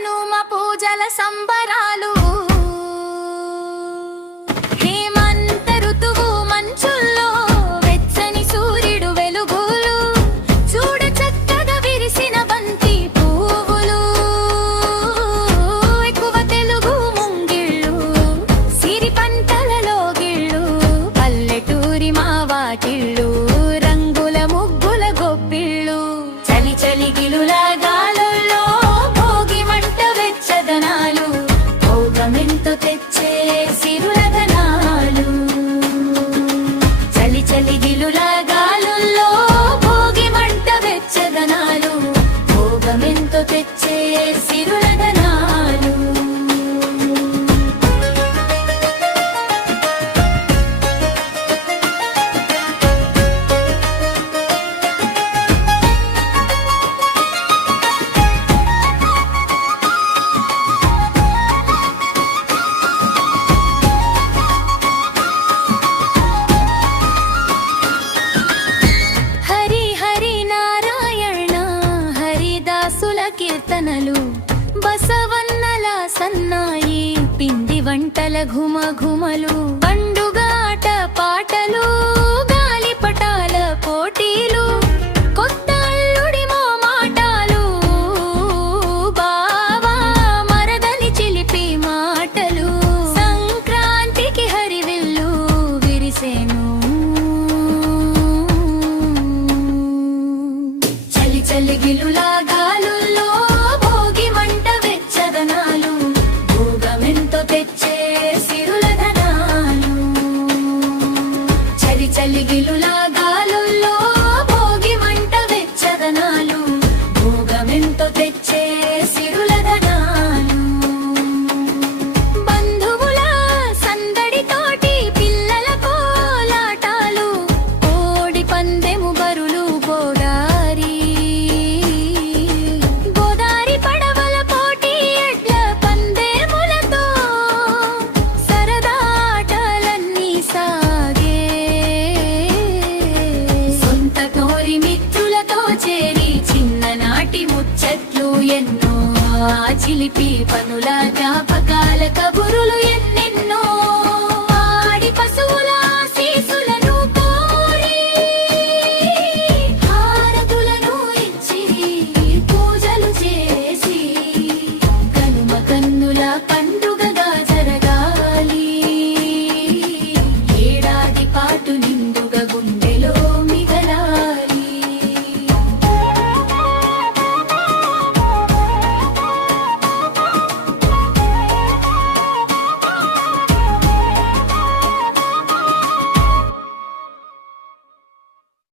హనుమ పూజల సంబరాలు హేమంత ఋతువు మంచుల్లో వెచ్చని సూర్యుడు వెలుగులు చూడ చక్కగా విరిసిన బంతి పువ్వులు ఎక్కువ తెలుగు ముంగిళ్ళు సిరి పంటలలో గిళ్ళు పల్లెటూరి మా వాకిళ్ళు రంగుల ముగ్గుల గొప్పిళ్ళు చలి చలి గిలులా గాలుల్లో భోగి మంట వెచ్చదనాలు భోగమెంతో తెచ్చే సిరుల ధనాలు చలి చలి గిలులా గాలుల్లో భోగి మంట వెచ్చదనాలు భోగమెంతో తెచ్చే సిరుల ధనాలు హరి హరి నారాయణ హరిదాసుల కీర్తనలు బసవన్నల సన్నాయి పిండి వంటల ఘుమఘుమలు పండుగాట పాటలు గాలిపటాల పోటీలు కొత్త అల్లుడి మోమాటాలు బావా మరదలి చిలిపి మాటలు సంక్రాంతికి హరివిల్లు విరిసేను చలి చలి గిలులా గాలుల్లో భోగి మంట వెచ్చదనాలు భోగమెంతో తెచ్చే సిరుల ధనాలు చలి చలి గిలులా గాలుల్లో భోగి మంట వెచ్చదనాలు భోగమెంతో తెచ్చే సిరుల ధనాలు బంధువుల సందడితోటి పిల్లల కోలాటాలు కోడి పందెము బరులు గోదారి పడవల పోటీ ఎడ్ల పందెములతో సరదాటలన్నీ సాగే సొంత కోరి మిత్రులతో చేరి చిన్ననాటి ముచ్చట్లు ఎన్నో ఆ చిలిపి పనుల జ్ఞాపక